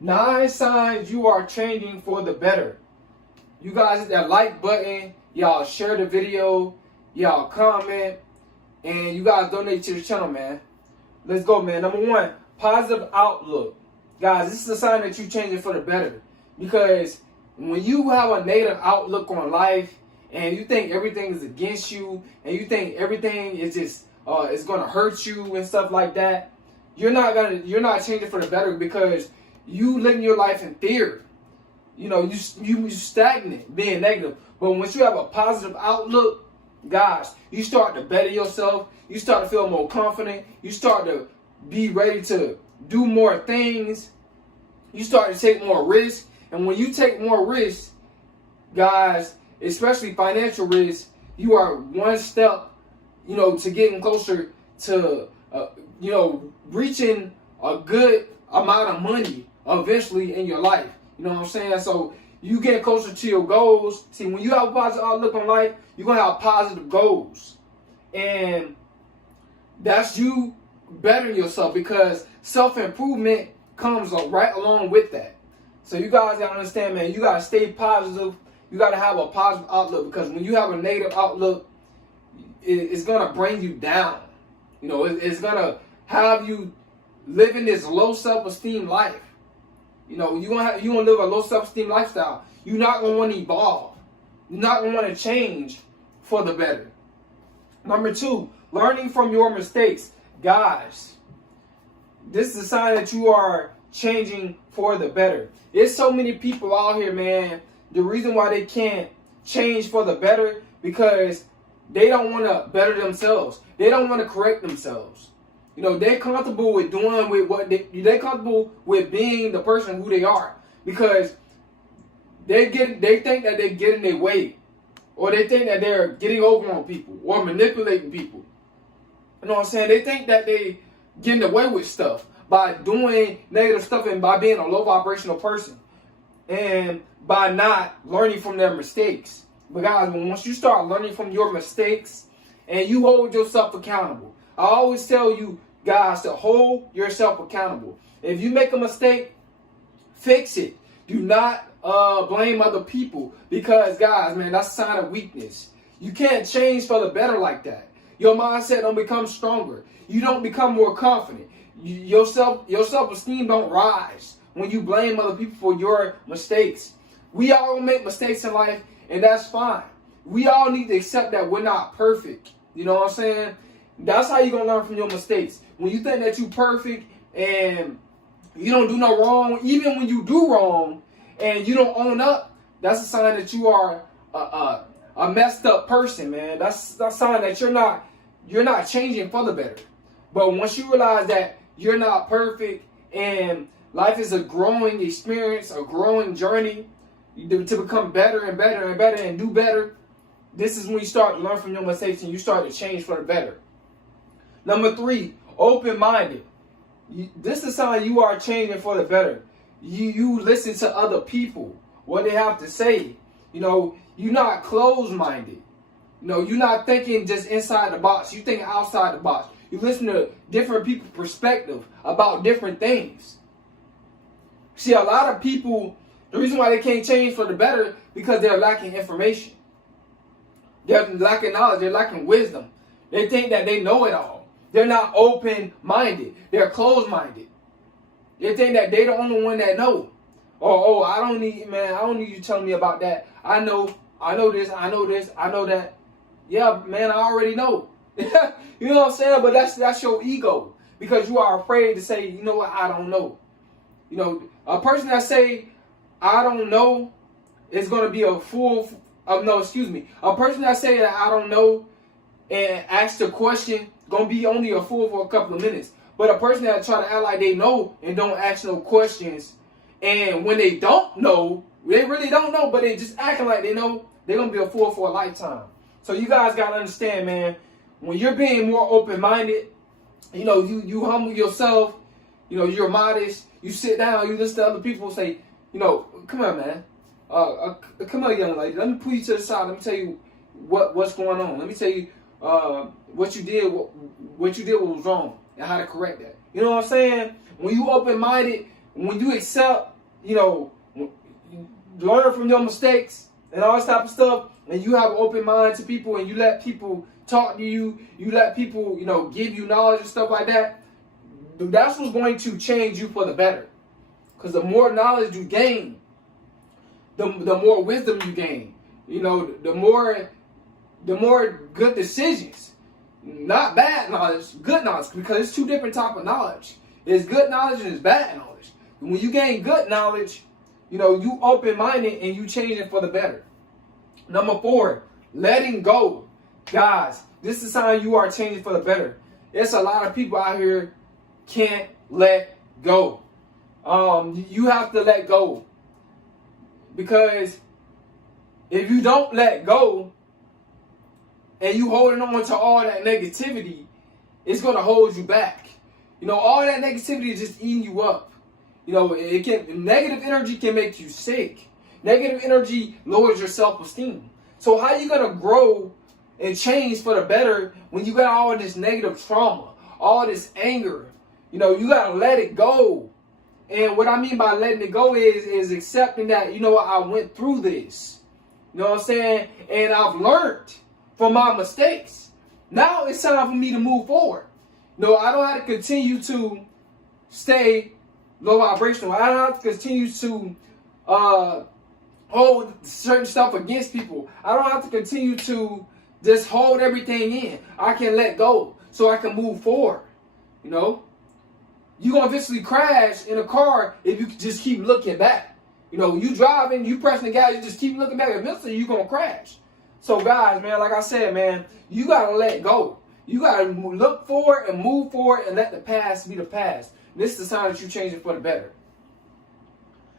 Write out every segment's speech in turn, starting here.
9 signs you are changing for the better. You guys hit that like button. Y'all share the video. Y'all comment. And you guys donate to the channel, man. Let's go, man. Number 1, positive outlook. Guys, this is a sign that you're changing for the better. Because when you have a negative outlook on life and you think everything is against you and you think everything is just is gonna hurt you and stuff like that, you're not changing for the better because you living your life in fear. You know, you stagnant, being negative. But once you have a positive outlook, guys, you start to better yourself. You start to feel more confident. You start to be ready to do more things. You start to take more risks. And when you take more risks, guys, especially financial risks, you are one step, to getting closer to, reaching a good amount of money eventually in your life. You know what I'm saying? So you get closer to your goals. See, when you have a positive outlook on life, you're going to have positive goals. And that's you bettering yourself because self-improvement comes right along with that. So you guys got to understand, man, you got to stay positive. You got to have a positive outlook because when you have a negative outlook, it's going to bring you down. It's going to have you living this low self-esteem life. You're going to live a low self-esteem lifestyle. You're not going to want to evolve. You're not going to want to change for the better. Number 2, learning from your mistakes. Guys, this is a sign that you are changing for the better. There's so many people out here, man. The reason why they can't change for the better because they don't want to better themselves. They don't want to correct themselves. They're comfortable with doing with what they're comfortable with being the person who they are because they think that they're getting their way, or they think that they're getting over on people or manipulating people. You know what I'm saying? They think that they getting away with stuff by doing negative stuff and by being a low vibrational person and by not learning from their mistakes. But guys, once you start learning from your mistakes and you hold yourself accountable, I always tell you guys to hold yourself accountable. If you make a mistake, fix it. Do not blame other people because, guys, man, that's a sign of weakness. You can't change for the better like that. Your mindset don't become stronger. You don't become more confident. Your self-esteem don't rise when you blame other people for your mistakes. We all make mistakes in life, and that's fine. We all need to accept that we're not perfect. You know what I'm saying? That's how you're going to learn from your mistakes. When you think that you're perfect and you don't do no wrong, even when you do wrong and you don't own up, that's a sign that you are a messed up person, man. That's a sign that you're not changing for the better. But once you realize that you're not perfect and life is a growing experience, a growing journey to become better and better and better and do better, this is when you start to learn from your mistakes and you start to change for the better. Number 3, open-minded. This is a sign you are changing for the better. You listen to other people, what they have to say. You're not closed-minded. You're not thinking just inside the box. You think outside the box. You listen to different people's perspective about different things. See, a lot of people, the reason why they can't change for the better because they're lacking information. They're lacking knowledge. They're lacking wisdom. They think that they know it all. They're not open-minded. They're closed-minded. They think that they're the only one that know. I don't need you telling me about that. I know this, I know that. Yeah, man, I already know. You know what I'm saying? But that's your ego. Because you are afraid to say, you know what, I don't know. A person that say, I don't know, is going to be a fool. A person that say that I don't know and ask the question, going to be only a fool for a couple of minutes. But a person that try to act like they know and don't ask no questions, and when they don't know, they really don't know, but they just acting like they know, they're going to be a fool for a lifetime. So you guys got to understand, man, when you're being more open-minded, you humble yourself, you're modest, you sit down, you listen to other people say, come on, man. Come on, young lady. Let me pull you to the side. Let me tell you what's going on. Let me tell you what you did was wrong and how to correct that. You know what I'm saying? When you open-minded, when you accept, learn from your mistakes and all this type of stuff, and you have an open mind to people, and you let people talk to you, you let people, give you knowledge and stuff like that, that's what's going to change you for the better. Because the more knowledge you gain, the more wisdom you gain. The more good decisions. Not bad knowledge, good knowledge, because it's two different types of knowledge. There's good knowledge and there's bad knowledge. And when you gain good knowledge, you open-minded and you change it for the better. Number 4, letting go. Guys, this is a sign you are changing for the better. There's a lot of people out here can't let go. You have to let go. Because if you don't let go and you holding on to all that negativity, it's going to hold you back. All that negativity is just eating you up. Negative energy can make you sick. Negative energy lowers your self-esteem. So how are you going to grow and change for the better when you got all this negative trauma, all this anger? You got to let it go. And what I mean by letting it go is accepting that, I went through this. You know what I'm saying? And I've learned from my mistakes. Now it's time for me to move forward. I don't have to continue to stay low vibrational. I don't have to continue to hold certain stuff against people. I don't have to continue to just hold everything in. I can let go so I can move forward. You're going to eventually crash in a car if you just keep looking back. You driving, you pressing the gas, you just keep looking back. Eventually, you're going to crash. So, guys, man, like I said, man, you got to let go. You got to look forward and move forward and let the past be the past. This is the sign that you're changing for the better.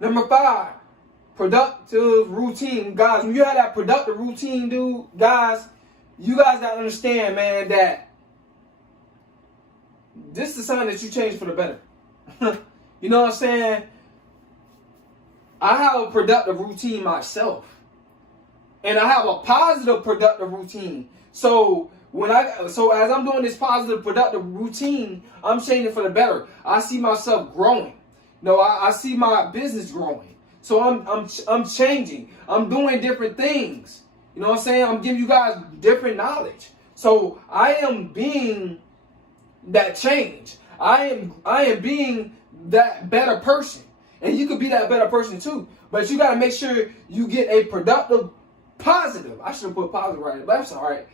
Number 5, productive routine. Guys, when you have that productive routine, you guys got to understand, man, that this is the sign that you change for the better. You know what I'm saying? I have a productive routine myself. And I have a positive productive routine. So as I'm doing this positive productive routine, I'm changing for the better. I see myself growing. I see my business growing. So I'm changing. I'm doing different things. You know what I'm saying? I'm giving you guys different knowledge. So I am being that change. I am being that better person. And you could be that better person too. But you got to make sure you get a productive, positive. I should have put positive right, but that's all right.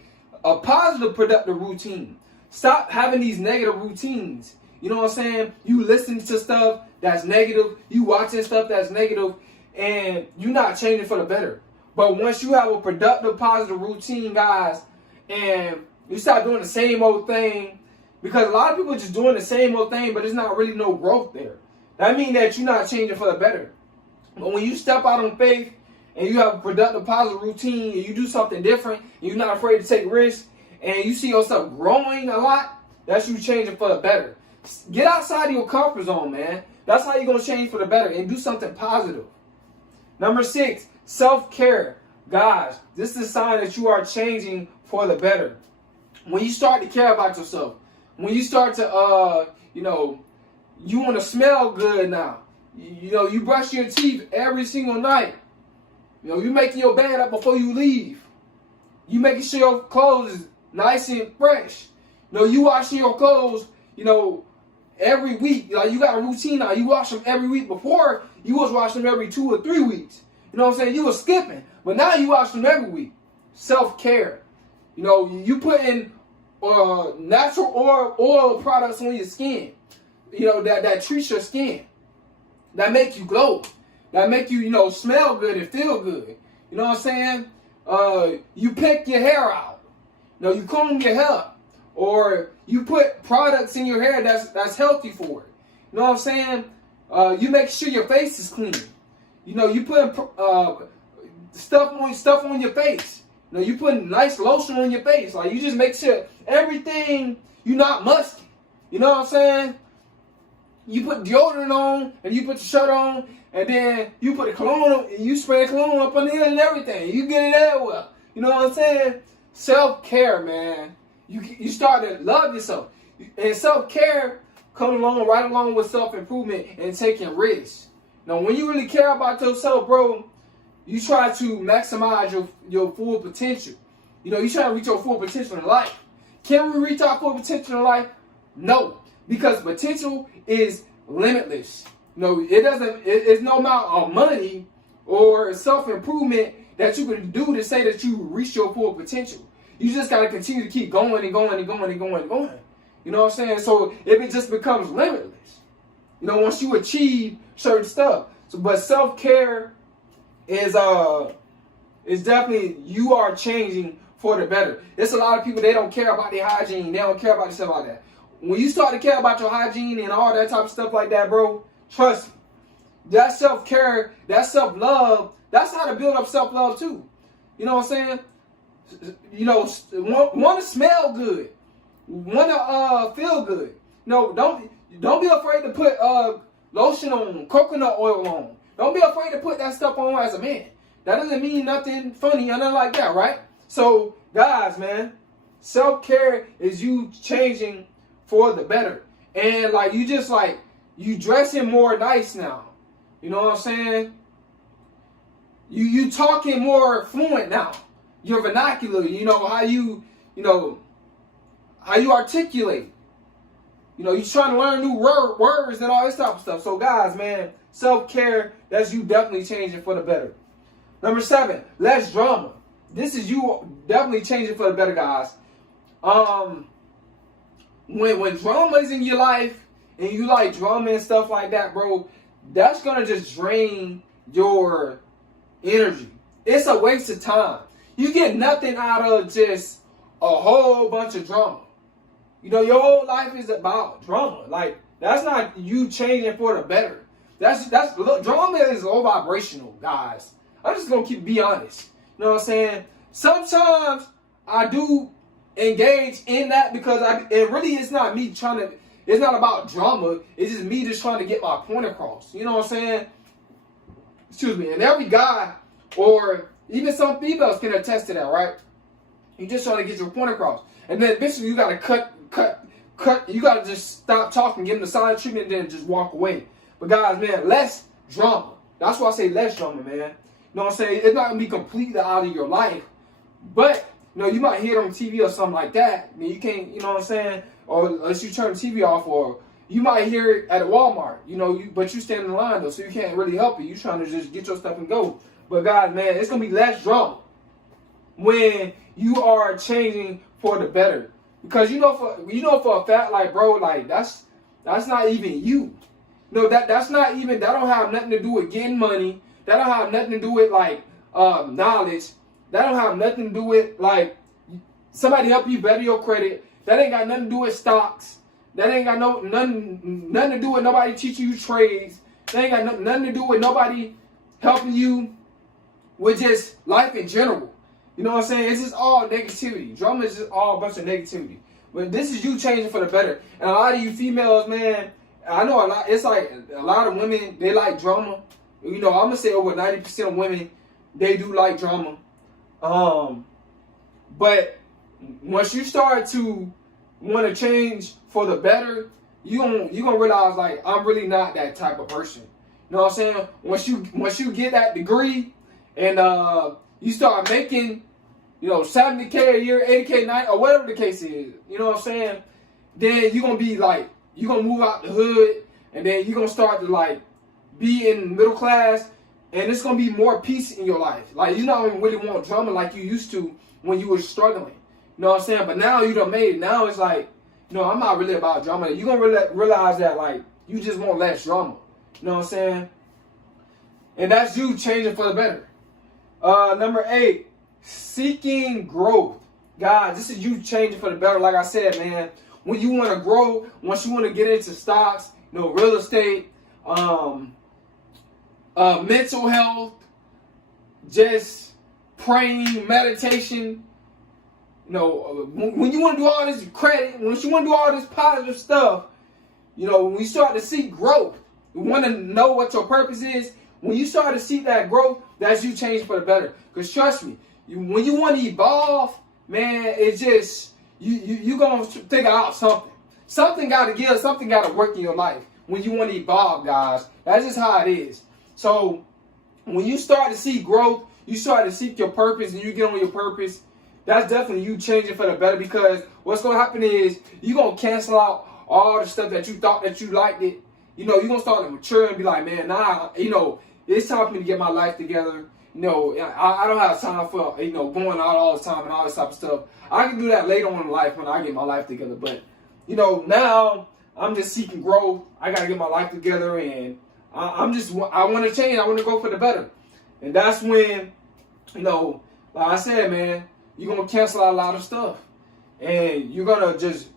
A positive, productive routine. Stop having these negative routines. You know what I'm saying? You listen to stuff that's negative. You watching stuff that's negative. And you're not changing for the better. But once you have a productive, positive routine, guys, and you start doing the same old thing, because a lot of people are just doing the same old thing, but there's not really no growth there. That means that you're not changing for the better. But when you step out on faith and you have a productive, positive routine and you do something different and you're not afraid to take risks and you see yourself growing a lot, that's you changing for the better. Get outside of your comfort zone, man. That's how you're going to change for the better and do something positive. Number 6, self-care. Guys, this is a sign that you are changing for the better. When you start to care about yourself, when you start to, you want to smell good now. You brush your teeth every single night. You making your bed up before you leave. You making sure your clothes is nice and fresh. You washing your clothes, every week. You got a routine now. You wash them every week. Before, you was washing them every 2 or 3 weeks. You know what I'm saying? You was skipping. But now you wash them every week. Self-care. You put in natural oil products on your skin. That treats your skin. That make you glow. That make you, smell good and feel good. You know what I'm saying? You pick your hair out. You comb your hair. Or you put products in your hair that's healthy for it. You know what I'm saying? You make sure your face is clean. You put stuff on your face. You put nice lotion on your face. Like, you just make sure everything, you're not musky. You know what I'm saying? You put deodorant on, and you put your shirt on, and then you put the cologne on, and you spray the cologne up on the head and everything. You get it everywhere. You know what I'm saying? Self-care, man. You start to love yourself. And self-care come along right along with self-improvement and taking risks. Now, when you really care about yourself, bro, you try to maximize your full potential. You know, you try to reach your full potential in life. Can we reach our full potential in life? No, because potential is limitless. You know, it's no amount of money or self-improvement that you can do to say that you reach your full potential. You just got to continue to keep going and going and going and going and going. You know what I'm saying? So it just becomes limitless. You know, once you achieve certain stuff. So, but self-care is definitely, you are changing for the better. There's a lot of people, they don't care about their hygiene. They don't care about stuff like that. When you start to care about your hygiene and all that type of stuff like that, bro, trust me. That self-care, that self-love, that's how to build up self-love too. You know what I'm saying? You know, want to smell good. Want to feel good. No, don't be afraid to put lotion on, coconut oil on. Don't be afraid to put that stuff on as a man. That doesn't mean nothing funny or nothing like that, right? So, guys, man, self-care is you changing for the better. And, like, you dressing more nice now. You know what I'm saying? You talking more fluent now. Your vernacular, how you articulate. You know, you're trying to learn new words and all this type of stuff. So, guys, man, self-care, that's you definitely changing for the better. Number 7, less drama. This is you definitely changing for the better, guys. When drama is in your life and you like drama and stuff like that, bro, that's going to just drain your energy. It's a waste of time. You get nothing out of just a whole bunch of drama. You know, your whole life is about drama. Like, that's not you changing for the better. Look, drama is low vibrational, guys. I'm just gonna be honest. You know what I'm saying? Sometimes I do engage in that because it really is not me trying to. It's not about drama. It's just me just trying to get my point across. You know what I'm saying? Excuse me. And every guy or even some females can attest to that, right? You just trying to get your point across, and then eventually you gotta cut. You gotta just stop talking, give them the silent treatment, and then just walk away. But guys, man, less drama. That's why I say less drama, man. You know what I'm saying? It's not gonna be completely out of your life, but you might hear it on TV or something like that. I mean, you can't, you know what I'm saying? Or unless you turn the TV off, or you might hear it at a Walmart. But you stand in line though, so you can't really help it. You trying to just get your stuff and go. But guys, man, it's gonna be less drama when you are changing for the better. Because you know for a fact, like, bro, like that's not even you. No, that's not even, that don't have nothing to do with getting money. That don't have nothing to do with like knowledge. That don't have nothing to do with like somebody help you better your credit. That ain't got nothing to do with stocks. That ain't got nothing to do with nobody teaching you trades. That ain't got nothing to do with nobody helping you with just life in general. You know what I'm saying? It's just all negativity. Drama is just all a bunch of negativity. But this is you changing for the better. And a lot of you females, man, I know a lot. It's like a lot of women, they like drama. I'm going to say over 90% of women, they do like drama. But once you start to want to change for the better, you're gonna realize, like, I'm really not that type of person. You know what I'm saying? Once you get that degree and you start making, 70K a year, 80K a night, or whatever the case is, you know what I'm saying? Then you're going to be like, you're going to move out the hood, and then you're going to start to like be in middle class, and it's going to be more peace in your life. Like, you don't really want drama like you used to when you were struggling. You know what I'm saying? But now you done made it. Now it's like, I'm not really about drama. You're going to realize that, like, you just want less drama. You know what I'm saying? And that's you changing for the better. Number 8, seeking growth. Guys, this is you changing for the better. Like I said, man, when you want to grow, once you want to get into stocks, real estate, mental health, just praying, meditation, when you want to do all this credit, when you want to do all this positive stuff, when you start to see growth, you want to know what your purpose is. When you start to see that growth, that's you changing for the better. Because trust me, when you want to evolve, man, it's just, you're going to figure out something. something got to give, something got to work in your life when you want to evolve, guys. That's just how it is. So when you start to see growth, you start to seek your purpose, and you get on your purpose, that's definitely you changing for the better, because what's going to happen is you're going to cancel out all the stuff that you thought that you liked it. You're going to start to mature and be like, man, nah, it's time for me to get my life together. I don't have time for, going out all the time and all this type of stuff. I can do that later on in life when I get my life together. But, now I'm just seeking growth. I got to get my life together, and I want to change. I want to go for the better. And that's when, like I said, man, you're going to cancel out a lot of stuff. And you're going to just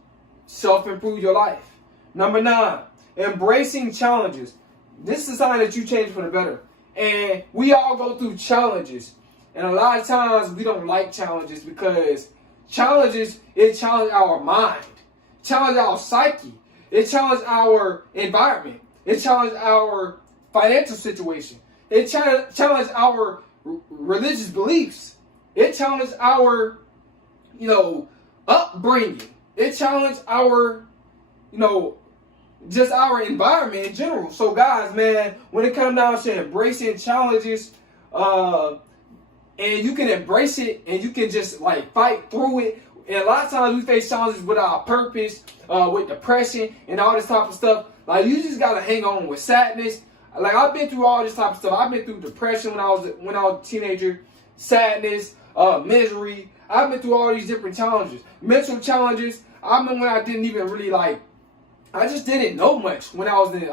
self-improve your life. Number 9, embracing challenges. This is a sign that you change for the better. And we all go through challenges. And a lot of times we don't like challenges, because challenges, it challenges our mind, challenges our psyche, it challenges our environment, it challenges our financial situation, it challenges our religious beliefs, it challenges our, upbringing, it challenges our, just our environment in general. So guys, man, when it comes down to embracing challenges, and you can embrace it, and you can just fight through it. And a lot of times we face challenges with our purpose, with depression and all this type of stuff. You just gotta hang on with sadness. I've been through all this type of stuff. I've been through depression when I was a teenager, sadness, misery. I've been through all these different challenges, mental challenges. I remember when I didn't even really I just didn't know much when I was in